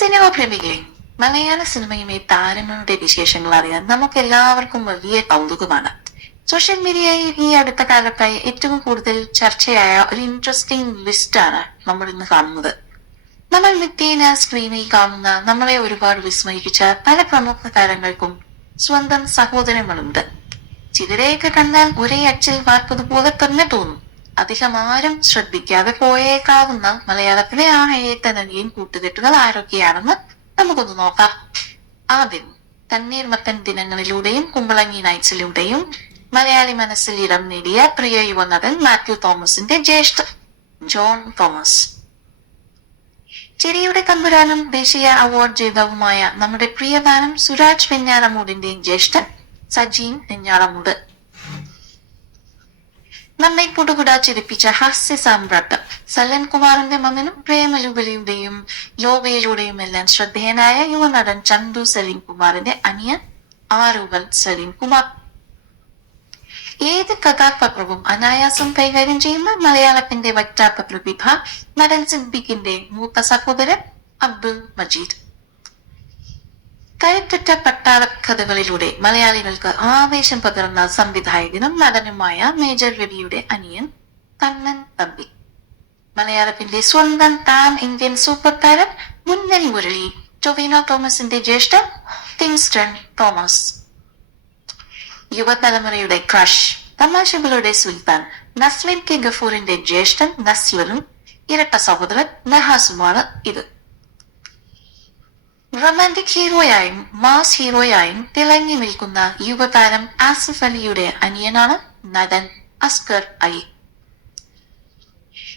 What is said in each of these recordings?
Cinema പ്രേമികളെ, മലയാള സിനിമയിലെ താരങ്ങളുടെ വിശേഷങ്ങൾ അറിയാൻ നമുക്ക് എല്ലാവർക്കും വലിയ കൗതുകമാണ്. സോഷ്യൽ മീഡിയയിൽ ഈ അടുത്ത കാലത്തായി ഏറ്റവും കൂടുതൽ ചർച്ചയായ ഒരു ഇൻട്രസ്റ്റിംഗ് ലിസ്റ്റാണ് നമ്മൾ ഇന്ന് കാണുന്നത്. നമ്മൾ നിത്യേന സ്ക്രീനിൽ കാണുന്ന നമ്മളെ ഒരുപാട് വിസ്മയിപ്പിച്ച പല പ്രമുഖ താരങ്ങൾക്കും സ്വന്തം സഹോദരങ്ങളുണ്ട്. ചിലരെയൊക്കെ കണ്ടാൽ ഒരേ അച്ചിൽ വാർത്തതുപോലെ തന്നെ തോന്നും. അധികം ആരും ശ്രദ്ധിക്കാതെ പോയേക്കാവുന്ന മലയാളത്തിലെ ആ ഏത്തനടിയും കൂട്ടുകെട്ടുകൾ ആരൊക്കെയാണെന്ന് നമുക്കൊന്ന് നോക്കാം. ആദ്യം തണ്ണീർമത്തൻ ദിനങ്ങളിലൂടെയും കുമ്പളങ്ങി നൈറ്റ്സിലൂടെയും മലയാളി മനസ്സിൽ ഇടം നേടിയ പ്രിയ യുവനടൻ മാത്യു തോമസിന്റെ ജ്യേഷ്ഠ ജോൺ തോമസ്. ചിരിയുടെ തമ്പുരാനും ദേശീയ അവാർഡ് ജേതാവുമായ നമ്മുടെ പ്രിയതാരം സുരാജ് വെഞ്ഞാറമൂടിന്റെ ജ്യേഷ്ഠൻ സജീൻ വെഞ്ഞാറമൂട്. നമ്മെ പുടുകുടാ ചിരിപ്പിച്ച ഹാസ്യ സാമ്രാട്ട് സലൻ കുമാറിന്റെ മകനും പ്രേമലുബലിയുടെയും ലോകയിലൂടെയും എല്ലാം ശ്രദ്ധേയനായ യുവനടൻ ചന്തു സലീം കുമാറിന്റെ അനിയൻ ആറുവൽ സലീം കുമാർ. ഏത് കഥാപാത്രവും അനായാസം കൈകാര്യം ചെയ്യുന്ന മലയാളത്തിന്റെ വറ്റാത്ത പ്രതിഭ നടൻ സിദ്ദിഖിന്റെ മൂത്ത സഹോദരൻ അബ്ദുൾ മജീദ്. കരുത്തുറ്റ പട്ടാള കഥകളിലൂടെ മലയാളികൾക്ക് ആവേശം പകർന്ന സംവിധായകനും നടനുമായ മേജർ രവിയുടെ അനിയൻ കണ്ണൻ തമ്പി. മലയാളത്തിന്റെ സ്വന്തം താൻ ഇന്ത്യൻ സൂപ്പർ താരം മുന്നൽ മുരളി ടൊവിനോ തോമസിന്റെ ജ്യേഷ്ഠൻ കിങ്സ്റ്റൺ തോമസ്. യുവതലമുറയുടെ ക്രഷ് തമാശകളുടെ സുൽത്താൻ നസ്ലിൻ കെ ഗഫൂറിന്റെ ജ്യേഷ്ഠൻ നസ്ലറും ഇരട്ട സഹോദരൻ നഹാസുമാണ് ഇത്. റൊമാന്റിക് ഹീറോയായും മാസ് ഹീറോയായും തിളങ്ങി നിൽക്കുന്ന യുവതാരം ആസിഫ് അലിയുടെ അനിയനാണ് നടൻ അസ്കർ അലി.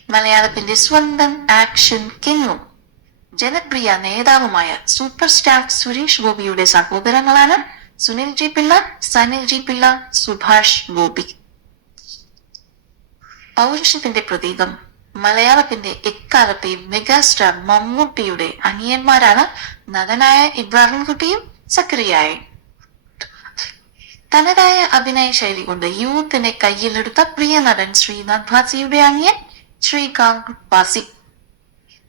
മലയാളത്തിന്റെ സ്വന്തം ആക്ഷൻ കിങ്ങും ജനപ്രിയ നേതാവുമായ സൂപ്പർ സ്റ്റാർ സുരേഷ് ഗോപിയുടെ സഹോദരങ്ങളാണ് സുനിൽ ജി പിള്ള, സനിൽ ജി പിള്ള, സുഭാഷ് ഗോപി. പൗരുഷത്തിന്റെ പ്രതീകം മലയാളത്തിന്റെ എക്കാലത്തെയും മെഗാസ്റ്റാർ മമ്മൂട്ടിയുടെ അനിയന്മാരാണ് നടനായ ഇബ്രാഹിം കുട്ടിയും സക്കരിയായും. തനതായ അഭിനയ ശൈലി കൊണ്ട് യൂത്തിനെ കയ്യിലെടുത്ത പ്രിയ നടൻ ശ്രീനാഥ് ഭാസിയുടെ അനിയൻ ശ്രീകാന്ത് ഭാസി.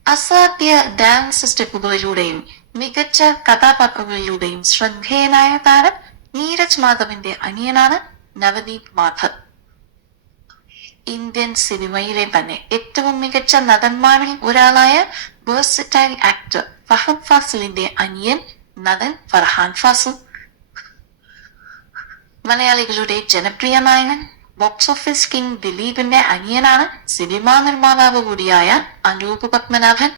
അസാധ്യ ഡാൻസ് സ്റ്റെപ്പുകളിലൂടെയും മികച്ച കഥാപാത്രങ്ങളിലൂടെയും ശ്രദ്ധേയനായ താരം നീരജ് മാധവിന്റെ അനിയനാണ് നവദീപ് മാധവ്. ഇന്ത്യൻ സിനിമയിലെ തന്നെ ഏറ്റവും മികച്ച നടന്മാരിൽ ഒരാളായ വേഴ്സറ്റൈൽ ആക്ടർ ഫഹദ് ഫാസിലിന്റെ അനിയൻ നടൻ ഫർഹാൻ ഫാസിൽ. മലയാളികളുടെ ജനപ്രിയ നായകൻ ബോക്സ് ഓഫീസ് കിങ് ദിലീപിന്റെ അനിയനാണ് സിനിമാ നിർമ്മാതാവ് കൂടിയായ അനൂപ് പത്മനാഭൻ.